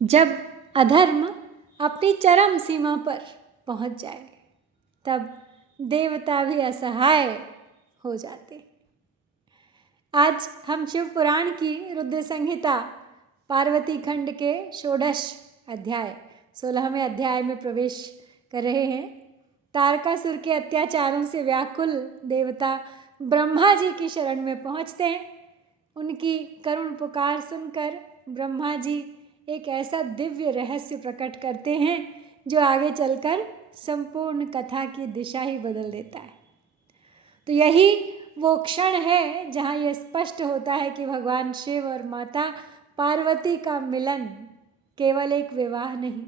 जब अधर्म अपनी चरम सीमा पर पहुंच जाए तब देवता भी असहाय हो जाते। आज हम शिव पुराण की रुद्र संहिता पार्वती खंड के षोडश अध्याय 16वें अध्याय में प्रवेश कर रहे हैं। तारकासुर के अत्याचारों से व्याकुल देवता ब्रह्मा जी की शरण में पहुंचते हैं। उनकी करुण पुकार सुनकर ब्रह्मा जी एक ऐसा दिव्य रहस्य प्रकट करते हैं जो आगे चलकर संपूर्ण कथा की दिशा ही बदल देता है। तो यही वो क्षण है जहाँ यह स्पष्ट होता है कि भगवान शिव और माता पार्वती का मिलन केवल एक विवाह नहीं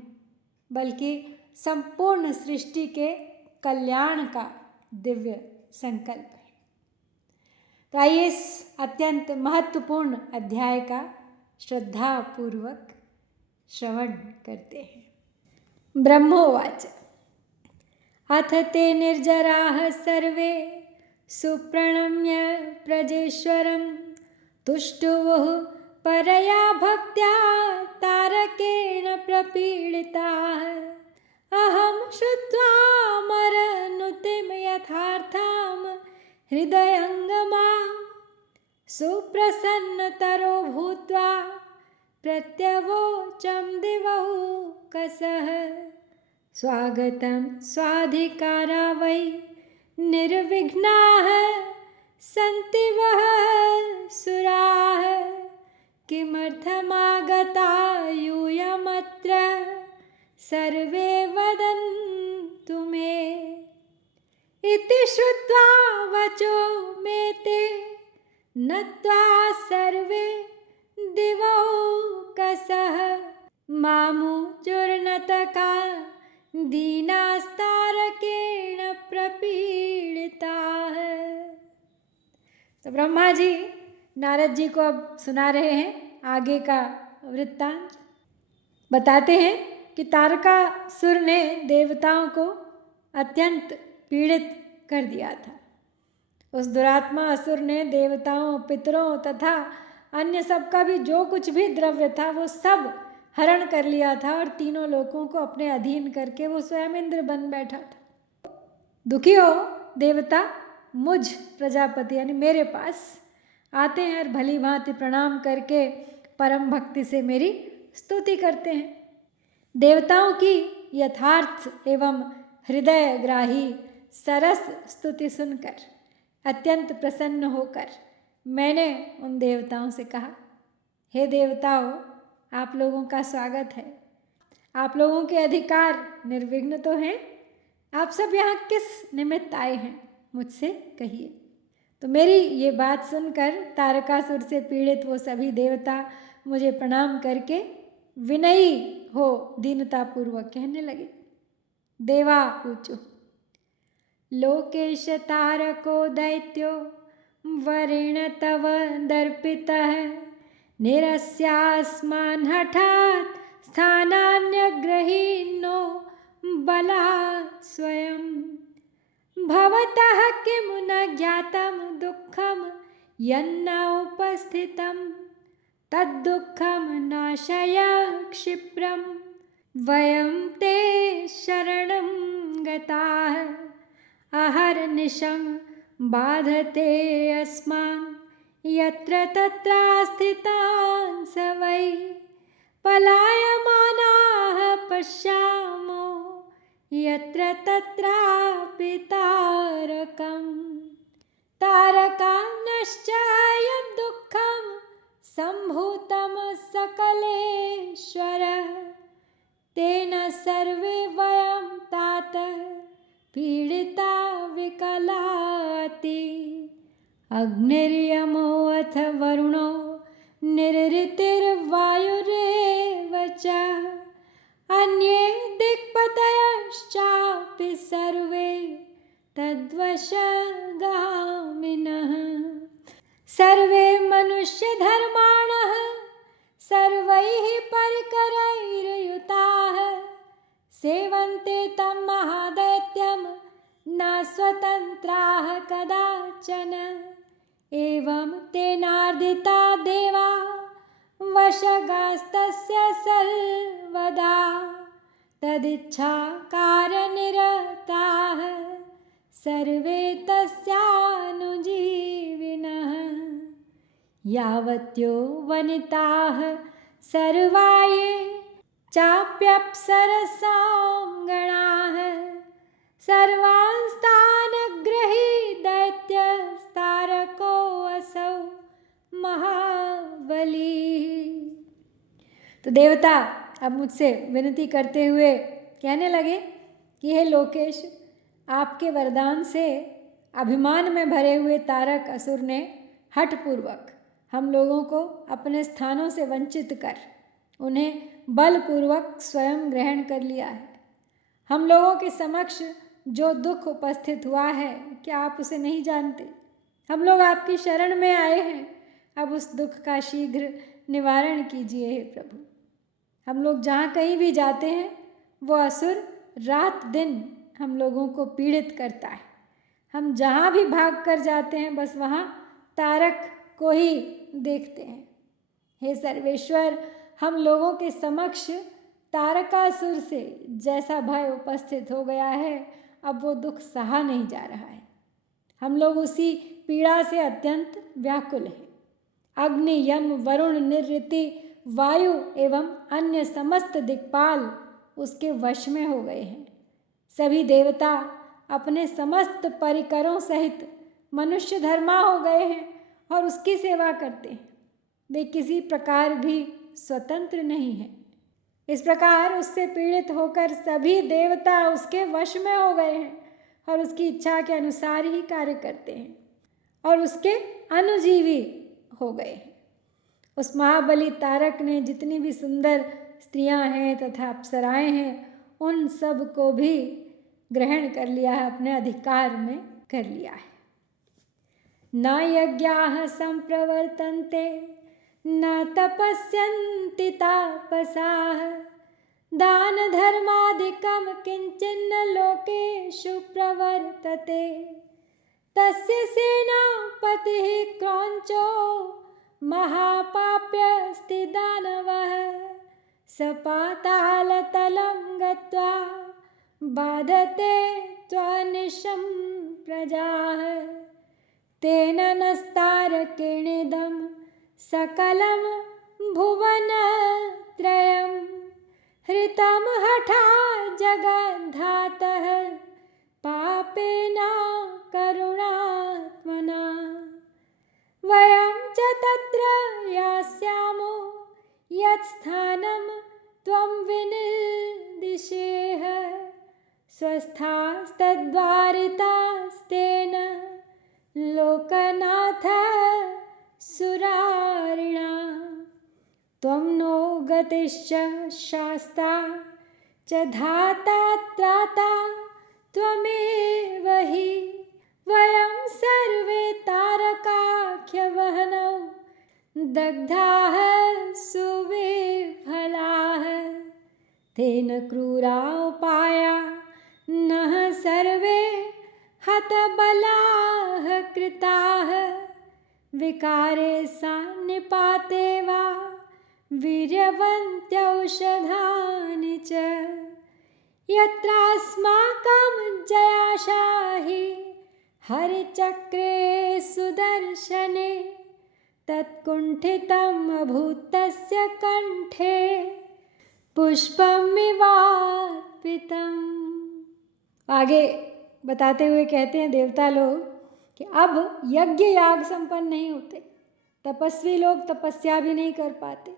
बल्कि संपूर्ण सृष्टि के कल्याण का दिव्य संकल्प है। तो आइए इस अत्यंत महत्वपूर्ण अध्याय का श्रद्धापूर्वक श्रवण करते हैं। ब्रह्मोवाच अथ ते निर्जराः सर्वे सुप्रणम्य प्रजेश्वरं तुष्टुवुः परया भक्त्या तारकेण प्रपीडिताः अहं श्रुत्वा मरनुतिं यथार्थां हृदयङ्गमां सुप्रसन्नतरो भूत्वा प्रत्यवोचं दिवौकसः स्वागतं स्वाधिकारा वै निर्विघ्नाः सन्ति वः सुराः किमर्थमागता यूयमत्र सर्वे वदन्तु मे इति श्रुत्वा वचो मे ते नत्वा सर्वे दिवौकसः मामुचुर्नतका दीनास्तारकेण प्रपीडिताः। तो ब्रह्मा जी नारद जी को अब सुना रहे हैं आगे का वृत्तांत। बताते हैं कि तारकासुर ने देवताओं को अत्यंत पीड़ित कर दिया था। उस दुरात्मा असुर ने देवताओं, पितरों तथा अन्य सबका भी जो कुछ भी द्रव्य था वो सब हरण कर लिया था और तीनों लोकों को अपने अधीन करके वो स्वयं इंद्र बन बैठा था। दुखी हो देवता मुझ प्रजापति यानी मेरे पास आते हैं और भली भांति प्रणाम करके परम भक्ति से मेरी स्तुति करते हैं। देवताओं की यथार्थ एवं हृदयग्राही सरस स्तुति सुनकर अत्यंत प्रसन्न होकर मैंने उन देवताओं से कहा, हे देवताओं, आप लोगों का स्वागत है। आप लोगों के अधिकार निर्विघ्न तो हैं। आप सब यहाँ किस निमित्त आए हैं मुझसे कहिए। तो मेरी ये बात सुनकर तारकासुर से पीड़ित वो सभी देवता मुझे प्रणाम करके विनयी हो दीनतापूर्वक कहने लगे। देवा ऊचु लोकेश तारको दैत्यो वरेण तव दर्पितः निरस्यास्मान् हठात् स्थानान्यग्रहीणो बलात् स्वयं भवतः किं न ज्ञातं दुःखं यन्न उपस्थितं तद्दुःखं नाशय क्षिप्रं वयं ते शरणं गताः अहर्निशं बाधते अस्मान् यत्र तत्र स्थितान् स वै पलायमानाः पश्यामो यत्र तत्रापि तारकम् तारकान्नश्च यद्दुःखं सम्भूतं सकलेश्वर तेन सर्वे वयं तात पीडिता विकलाति अग्निर्यमो अथ वरुणो निरृतिर्वायुरेव च अन्ये दिक्पतयश्चापि सर्वे तद्वशगामिनः सर्वे मनुष्यधर्माणः सर्वैः परिकरैर्युताः सेवन्ते तं महादैत्यं न स्वतन्त्राः कदाचन एवं तेनार्दिता देवा वशगामिनो सर्वदा तदिच्छाकारनिरताः सर्वे तस्यानुजीविनः यावत्यो वनिताः सर्वा ये चाप्यप्सरसाङ्गणाः सर्वांस्तान् गृही दैत्यस्तारकोऽसौ महाबली। तो देवता अब मुझसे विनती करते हुए कहने लगे कि हे लोकेश, आपके वरदान से अभिमान में भरे हुए तारक असुर ने हठपूर्वक हम लोगों को अपने स्थानों से वंचित कर उन्हें बलपूर्वक स्वयं ग्रहण कर लिया है। हम लोगों के समक्ष जो दुख उपस्थित हुआ है, क्या आप उसे नहीं जानते? हम लोग आपकी शरण में आए हैं, अब उस दुख का शीघ्र निवारण कीजिए हे प्रभु। हम लोग जहाँ कहीं भी जाते हैं वो असुर रात दिन हम लोगों को पीड़ित करता है। हम जहाँ भी भाग कर जाते हैं बस वहाँ तारक को ही देखते हैं। हे सर्वेश्वर, हम लोगों के समक्ष तारकासुर से जैसा भय उपस्थित हो गया है, अब वो दुख सहा नहीं जा रहा है। हम लोग उसी पीड़ा से अत्यंत व्याकुल हैं। अग्नि, यम, वरुण, निरृति, वायु एवं अन्य समस्त दिक्पाल उसके वश में हो गए हैं। सभी देवता अपने समस्त परिकरों सहित मनुष्य धर्मा हो गए हैं और उसकी सेवा करते हैं। वे किसी प्रकार भी स्वतंत्र नहीं हैं। इस प्रकार उससे पीड़ित होकर सभी देवता उसके वश में हो गए हैं और उसकी इच्छा के अनुसार ही कार्य करते हैं और उसके अनुजीवी हो गए हैं। उस महाबली तारक ने जितनी भी सुंदर स्त्रियां हैं तथा अप्सराएं हैं, उन सब को भी ग्रहण कर लिया है, अपने अधिकार में कर लिया है। न यज्ञाः संप्रवर्तन्ते न तपस्यन्ति तापसाः दान धर्मादिकं किंचिन्न लोकेषु प्रवर्तते तस्य सेनापतिः क्रौंचो महापाप्यस्ति दानवः स पातालतलं गत्वा बाधते त्वनिशं प्रजाः तेन नस्तारकेणेदं सकलं भुवनत्रयं हृतं हठा जगद्धातः पापेन करुणात्मना वयं च तत्र यास्यामो यत्स्थानं त्वं विनिर्दिशेः स्वस्थास्तद्वारितास्तेन लोकनाथ सुरारिणा त्वं नो गतिश्च शास्ता च धाता त्राता त्वमेव हि वयं सर्वे तारकाख्यवहनौ दग्धाः सुविफलाः तेन क्रूरा उपाया नः सर्वे हतबलाः कृताः विकारे सान्निपाते वा वीर्यवन्त्यौषधानि च यत्रास्माकं जयाशाहि हरिचक्रे सुदर्शने तत्कुण्ठितम् अभूत् तस्य कण्ठे पुष्पमिवार्पितम्। आगे बताते हुए कहते हैं देवता लोग कि अब यज्ञ याग संपन्न नहीं होते, तपस्वी लोग तपस्या भी नहीं कर पाते,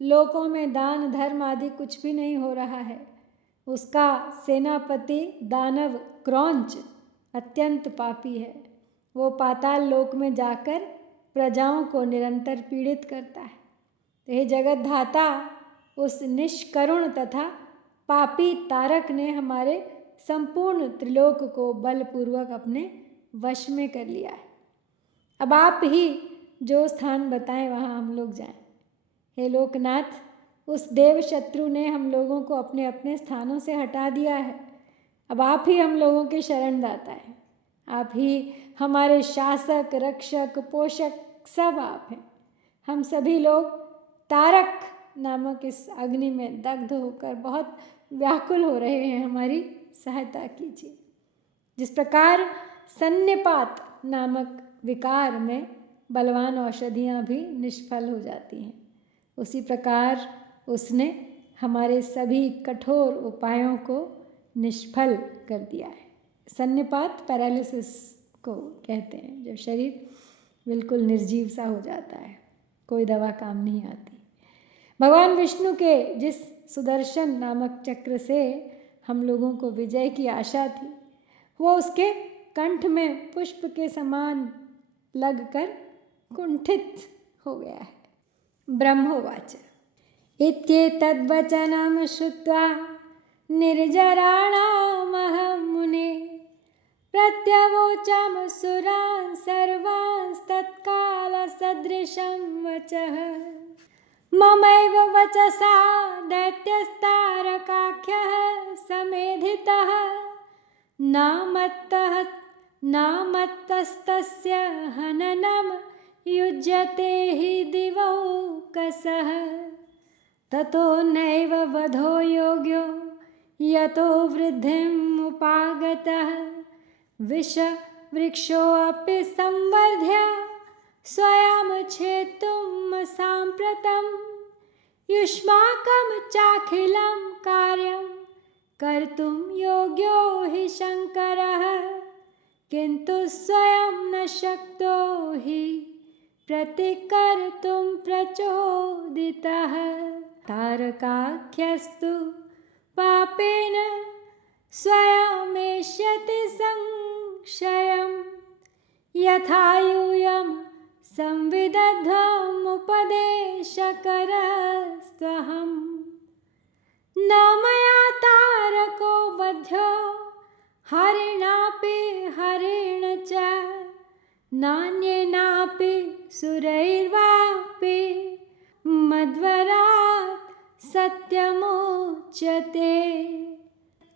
लोकों में दान धर्म आदि कुछ भी नहीं हो रहा है। उसका सेनापति दानव क्रौंच अत्यंत पापी है। वो पाताल लोक में जाकर प्रजाओं को निरंतर पीड़ित करता है। तो हे जगतधाता, उस निष्करुण तथा पापी तारक ने हमारे संपूर्ण त्रिलोक को बलपूर्वक अपने वश में कर लिया है। अब आप ही जो स्थान बताएं वहाँ हम लोग जाएं। हे लोकनाथ, उस देव शत्रु ने हम लोगों को अपने अपने स्थानों से हटा दिया है। अब आप ही हम लोगों के शरणदाता हैं। आप ही हमारे शासक, रक्षक, पोषक सब आप हैं। हम सभी लोग तारक नामक इस अग्नि में दग्ध होकर बहुत व्याकुल हो रहे हैं, हमारी सहायता कीजिए। जिस प्रकार सन्निपात नामक विकार में बलवान औषधियाँ भी निष्फल हो जाती हैं, उसी प्रकार उसने हमारे सभी कठोर उपायों को निष्फल कर दिया है। सन्निपात पैरालिसिस को कहते हैं, जब शरीर बिल्कुल निर्जीव सा हो जाता है, कोई दवा काम नहीं आती। भगवान विष्णु के जिस सुदर्शन नामक चक्र से हम लोगों को विजय की आशा थी, वो उसके कंठ में पुष्प के समान लगकर कुंठित हो गया है। ब्रह्मोवाच इत्येतद्वचनं श्रुत्वा निर्जराणामहं मुने प्रत्यवोचामसुरान् सर्वांस्तत्कालसदृशं वचः। ममैव वचसा दैत्यस्तारकाख्यः समेधितः न मत्तस्तस्य हननं युज्यते हि दिवौकसः। ततो नैव वधो योग्यो यतो वृद्धिमुपागतः विषवृक्षोऽपि संवर्ध्य स्वयं छेतुं साम्प्रतं। युष्माकं चाखिलं कार्यं कर्तुं योग्यो हि शङ्करः, किन्तु स्वयं न शक्तो हि प्रतिकर्तुं प्रचोदितः। तारकाख्यस्तु पापेन स्वयमेष्यति संक्षयं, यथा यूयं संविदध्वमुपदेशकरस्त्वहम्। न मया तारको वध्यो हरिणापि हरेण च, नान्येनापि सुरैर्वापि मध्वरात् सत्यमुच्यते।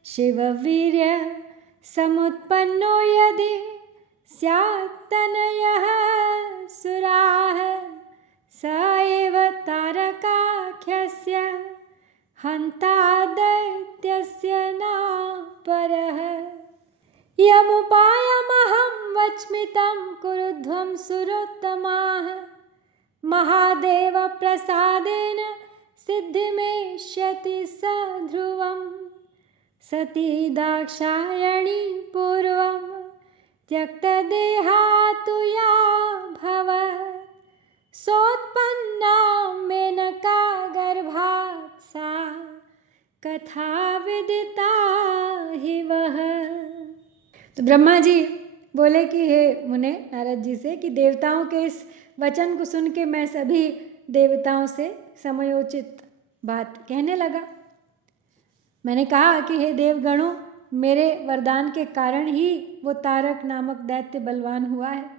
शिववीर्य समुत्पन्नो यदि स्यात्तनयः सुराः, स एव तारकाख्यस्य हन्ता दैत्यस्य नापरः। यमुपायमहं वच्मितं कुरुध्वं सुरोत्तमाः, महादेवप्रसादेन सिद्धिमेष्यति स ध्रुवम्। सती दाक्षायणी पूर्वं त्यक्तदेहा तु या भवत्, सोत्पन्ना मेनका गर्भात् सा कथा विदिता हि वह। तो ब्रह्मा जी बोले कि हे मुने, नारद जी से, कि देवताओं के इस वचन को सुन के मैं सभी देवताओं से समयोचित बात कहने लगा। मैंने कहा कि हे देवगणों, मेरे वरदान के कारण ही वो तारक नामक दैत्य बलवान हुआ है,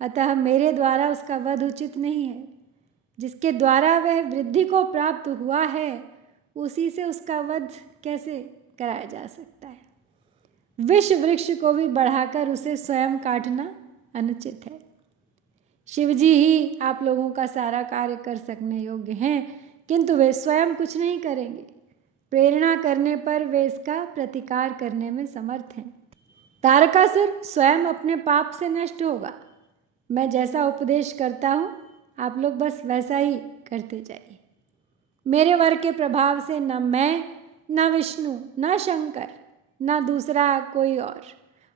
अतः मेरे द्वारा उसका वध उचित नहीं है। जिसके द्वारा वह वृद्धि को प्राप्त हुआ है, उसी से उसका वध कैसे कराया जा सकता है। विष वृक्ष को भी बढ़ाकर उसे स्वयं काटना अनुचित है। शिवजी ही आप लोगों का सारा कार्य कर सकने योग्य हैं, किंतु वे स्वयं कुछ नहीं करेंगे। प्रेरणा करने पर वे इसका प्रतिकार करने में समर्थ हैं। तारकासुर स्वयं अपने पाप से नष्ट होगा। मैं जैसा उपदेश करता हूँ, आप लोग बस वैसा ही करते जाइए। मेरे वर के प्रभाव से न मैं, न विष्णु, न शंकर, न दूसरा कोई और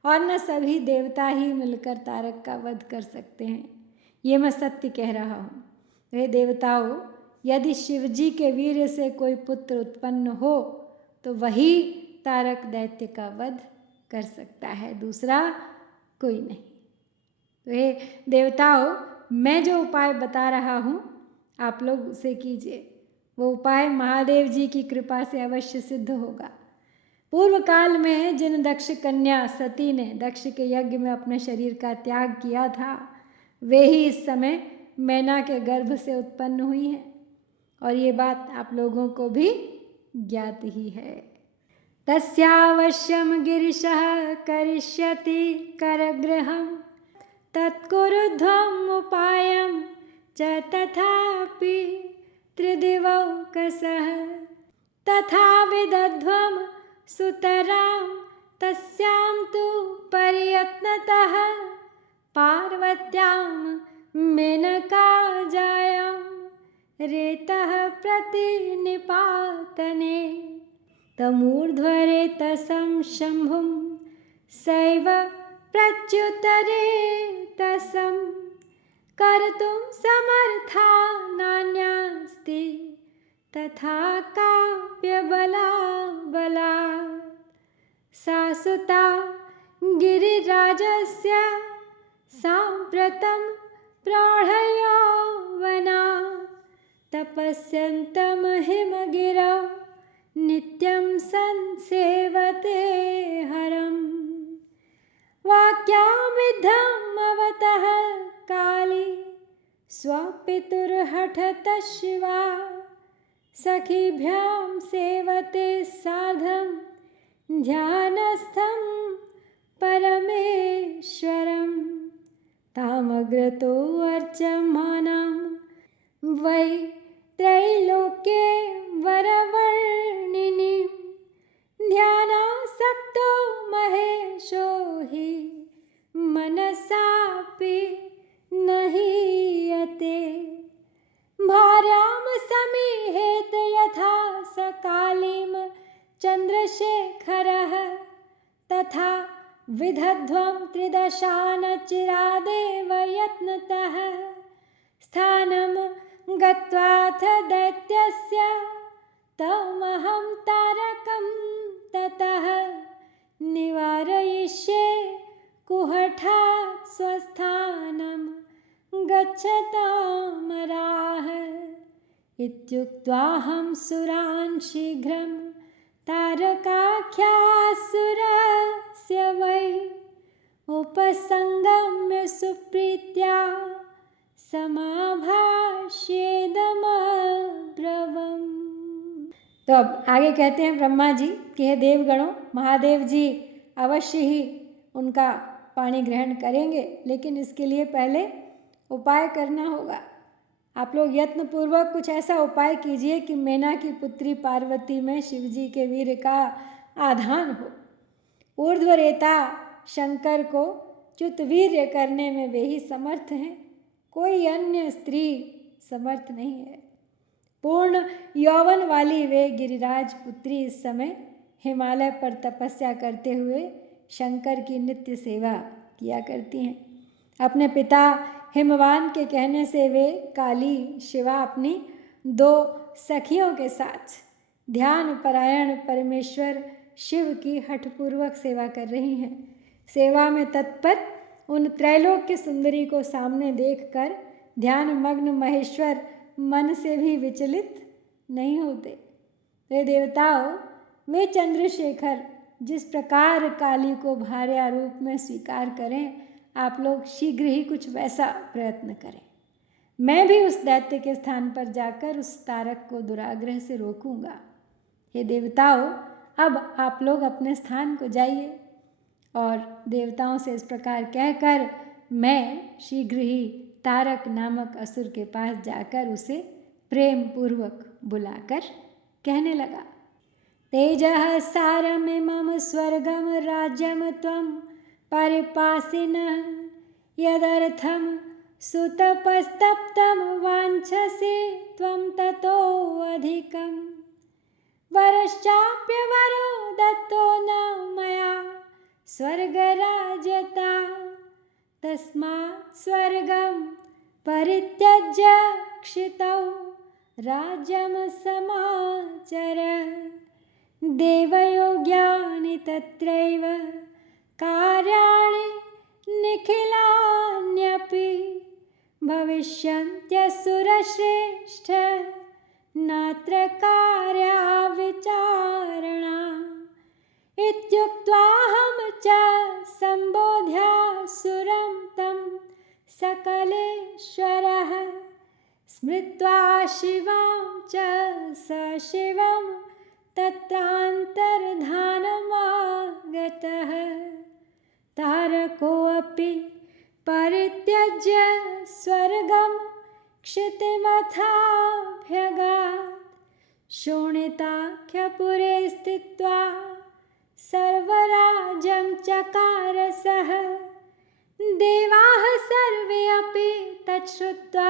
न सभी देवता ही मिलकर तारक का वध कर सकते हैं। ये मैं सत्य कह रहा हूँ। वे देवताओं, यदि शिवजी के वीर्य से कोई पुत्र उत्पन्न हो तो वही तारक दैत्य का वध कर सकता है, दूसरा कोई नहीं। तो हे देवताओं, मैं जो उपाय बता रहा हूँ, आप लोग उसे कीजिए। वो उपाय महादेव जी की कृपा से अवश्य सिद्ध होगा। पूर्व काल में जिन दक्ष कन्या सती ने दक्ष के यज्ञ में अपने शरीर का त्याग किया था, वे ही इस समय मैना के गर्भ से उत्पन्न हुई हैं, और ये बात आप लोगों को भी ज्ञात ही है। तस्यावश्यम गिरिशः करिष्यति करगृहं, तत्कुरुध्वम् उपायं च तथापि त्रिदिवौकसः तथा विदध्वं सुतरां तस्यां तु परियत्नतः पार्वत्यां मेनकाजायां रेतः प्रतिनिपातने तमूर्ध्वरेतसं शम्भुं सैव प्रत्युतरेतसं कर्तुं समर्था नान्यास्ति तथा काव्यबलाबलात् सा सुता गिरिराजस्य साम्प्रतं प्रौढयौवना तपस्यन्तमहिमगिरौ नित्यं संसेवते हरम् वाक्यामिद्धमवतः काली स्वपितुर्हठतः शिवा सखीभ्यां सेवते सार्धं ध्यानस्थं परमेश्वरं तामग्रतो अर्चमानं वै त्रैलोक्ये वरवर्णिनीं ध्यानासक्तो महेशो हि मनसापि न हीयते भार्यां समीहेत यथा सकालीं चन्द्रशेखरः तथा विदध्वं त्रिदशानचिरादेव यत्नतः स्थानं गत्वाथ दैत्यस्य तमहं तारकं ततः निवारयिष्ये कुहठात् स्वस्थानं गच्छतामराः इत्युक्त्वाहं सुरान् शीघ्रं तारकाख्यासुरस्य वै उपसंगम्य सुप्रीत्या समाभाष्येदमब्रवम्। तो अब आगे कहते हैं ब्रह्मा जी कि हे देवगणों, महादेव जी अवश्य ही उनका पानी ग्रहण करेंगे, लेकिन इसके लिए पहले उपाय करना होगा। आप लोग यत्नपूर्वक कुछ ऐसा उपाय कीजिए कि मैना की पुत्री पार्वती में शिव जी के वीर का आधान हो। ऊर्ध्वरेता शंकर को च्युतवीर्य करने में वे ही समर्थ हैं, कोई अन्य स्त्री समर्थ नहीं है। पूर्ण यौवन वाली वे गिरिराज पुत्री इस समय हिमालय पर तपस्या करते हुए शंकर की नित्य सेवा किया करती हैं। अपने पिता हिमवान के कहने से वे काली शिवा अपनी 2 सखियों के साथ ध्यान परायण परमेश्वर शिव की हठपूर्वक सेवा कर रही हैं। सेवा में तत्पर उन त्रैलोक्य सुंदरी को सामने देखकर ध्यान मग्न महेश्वर मन से भी विचलित नहीं होते। वे देवताओं, वे चंद्रशेखर जिस प्रकार काली को भार्या रूप में स्वीकार करें, आप लोग शीघ्र ही कुछ वैसा प्रयत्न करें। मैं भी उस दैत्य के स्थान पर जाकर उस तारक को दुराग्रह से रोकूंगा। हे देवताओं, अब आप लोग अपने स्थान को जाइए। और देवताओं से इस प्रकार कहकर मैं शीघ्र ही तारक नामक असुर के पास जाकर उसे प्रेम पूर्वक बुलाकर कहने लगा, तेजः सारमिमं स्वर्गं राज्यं त्वं परिपासिनः यदर्थं सुतपस्तप्तं वाञ्छसि त्वं ततो अधिकं वरश्चाप्यवरो दत्तो न मया स्वर्गराज्यता तस्मात् स्वर्गं परित्यज्य क्षितौ राज्यं समाचर देवयोग्यानि तत्रैव कार्याणि निखिलान्यपि भविष्यन्त्यसुरश्रेष्ठ नात्र कार्या विचारणा इत्युक्त्वाहं च सम्बोध्यासुरं तं सकलेश्वरः स्मृत्वा शिवां च सशिवं तत्रान्तर्धानमागतः तारकोऽपि परित्यज्य स्वर्गं क्षितिमथाभ्यगात् शोणिताख्यपुरे स्थित्वा सर्वराज्यं चकार सः। देवाः सर्वे अपि तच्छ्रुत्वा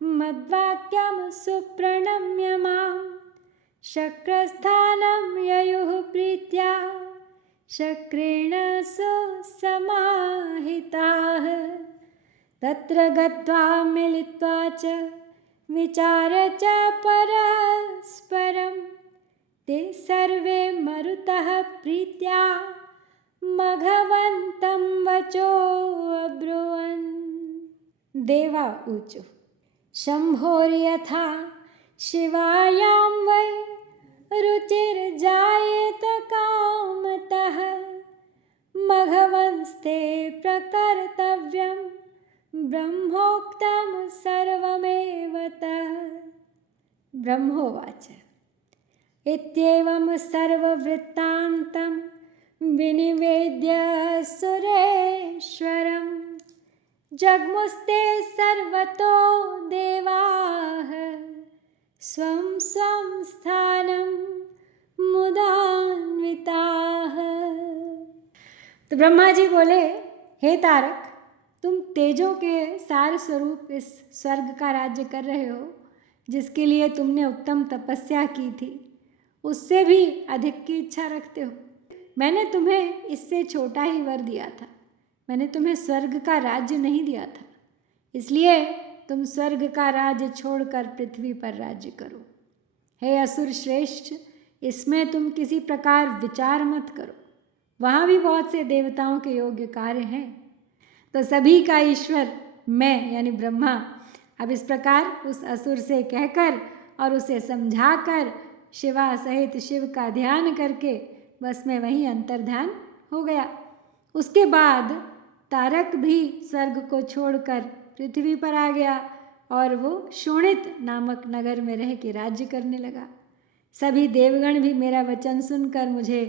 मद्वाक्यं सुप्रणम्य मां शक्रस्थानं ययुः प्रीत्या शक्रेण सुसमाहिताः। तत्र गत्वा मिलित्वा च विचार्य च परस्परं ते सर्वे मरुतः प्रीत्या मघवन्तं वचो अब्रुवन्। देवा ऊचु शम्भोर्यथा शिवायां वै रुचिर्जायेत कामतः मघवंस्ते प्रकर्तव्यं ब्रह्मोक्तं सर्वमेव तः। ब्रह्मोवाच इत्येवं सर्ववृत्तान्तं विनिवेद्य सुरेश्वरं जग्मुस्ते सर्वतो देवाः स्वं स्वं स्थानं मुदान्विताः। तो ब्रह्मा जी बोले, हे तारक, तुम तेजों के सार स्वरूप इस स्वर्ग का राज्य कर रहे हो, जिसके लिए तुमने उत्तम तपस्या की थी, उससे भी अधिक की इच्छा रखते हो। मैंने तुम्हें इससे छोटा ही वर दिया था, मैंने तुम्हें स्वर्ग का राज्य नहीं दिया था, इसलिए तुम स्वर्ग का राज्य छोड़कर पृथ्वी पर राज्य करो। हे असुर श्रेष्ठ, इसमें तुम किसी प्रकार विचार मत करो, वहाँ भी बहुत से देवताओं के योग्य कार्य हैं। तो सभी का ईश्वर मैं यानी ब्रह्मा अब इस प्रकार उस असुर से कहकर और उसे समझाकर शिवा सहित शिव का ध्यान करके बस में वहीं अंतर्ध्यान हो गया। उसके बाद तारक भी स्वर्ग को छोड़कर पृथ्वी पर आ गया और वो शोणित नामक नगर में रह के राज्य करने लगा। सभी देवगण भी मेरा वचन सुनकर मुझे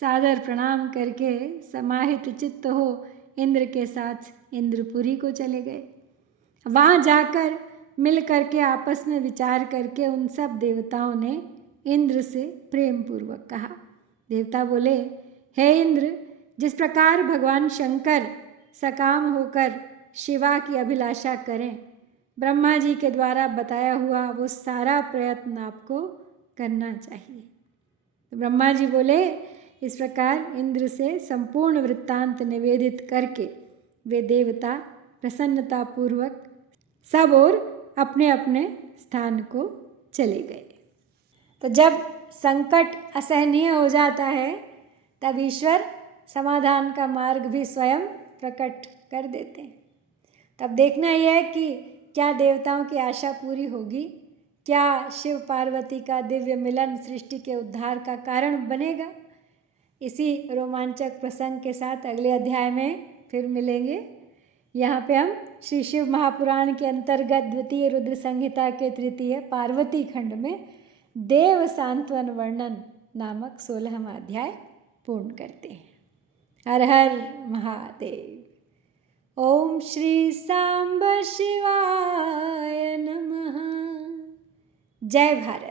सादर प्रणाम करके समाहित चित्त हो इंद्र के साथ इंद्रपुरी को चले गए। वहाँ जाकर मिल करके आपस में विचार करके उन सब देवताओं ने इंद्र से प्रेम पूर्वक कहा। देवता बोले, हे इंद्र, जिस प्रकार भगवान शंकर सकाम होकर शिवा की अभिलाषा करें, ब्रह्मा जी के द्वारा बताया हुआ वो सारा प्रयत्न आपको करना चाहिए। तो ब्रह्मा जी बोले, इस प्रकार इंद्र से संपूर्ण वृत्तांत निवेदित करके वे देवता प्रसन्नता पूर्वक सब और अपने अपने स्थान को चले गए। तो जब संकट असहनीय हो जाता है तब ईश्वर समाधान का मार्ग भी स्वयं प्रकट कर देते हैं। तब देखना यह है कि क्या देवताओं की आशा पूरी होगी, क्या शिव पार्वती का दिव्य मिलन सृष्टि के उद्धार का कारण बनेगा। इसी रोमांचक प्रसंग के साथ अगले अध्याय में फिर मिलेंगे। यहाँ पे हम श्री शिव महापुराण के अंतर्गत द्वितीय रुद्र संहिता के तृतीय पार्वती खंड में देव सांत्वन वर्णन नामक 16वां अध्याय पूर्ण करते हैं। हर हर महादेव। ओम श्री सांब शिवाय नमः। जय भारत।